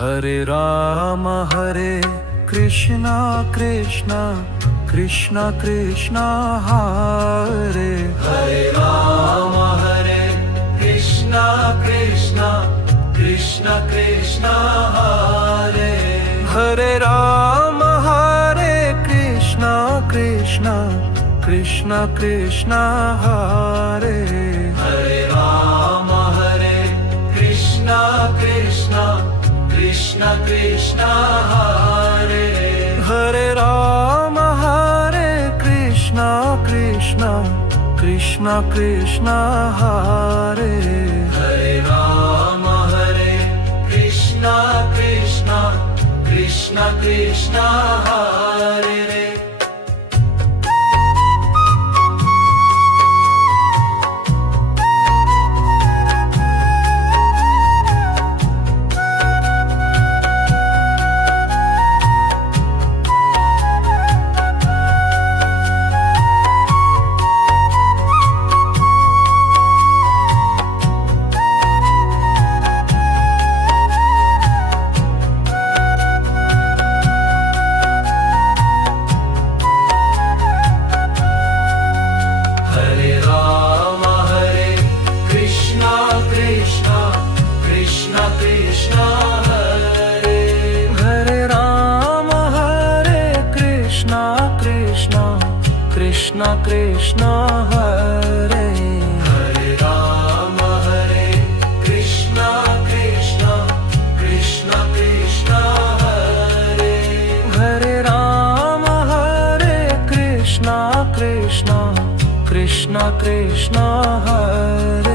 Hare Rama Hare Krishna Krishna Krishna Krishna Hare Hare Rama Hare Krishna Krishna Krishna Krishna Hare Hare Rama Hare Krishna Krishna Krishna Krishna Hare Hare Rama Hare Krishna Krishna Krishna Krishna Hare Hare Rama Hare Krishna Krishna Krishna Krishna Hare Hare Rama Hare Krishna Krishna Krishna Krishna Hare Krishna Krishna Hare Hare Rama Hare Krishna Krishna Krishna Krishna Hare Hare Rama Hare Krishna Krishna Krishna Krishna Hare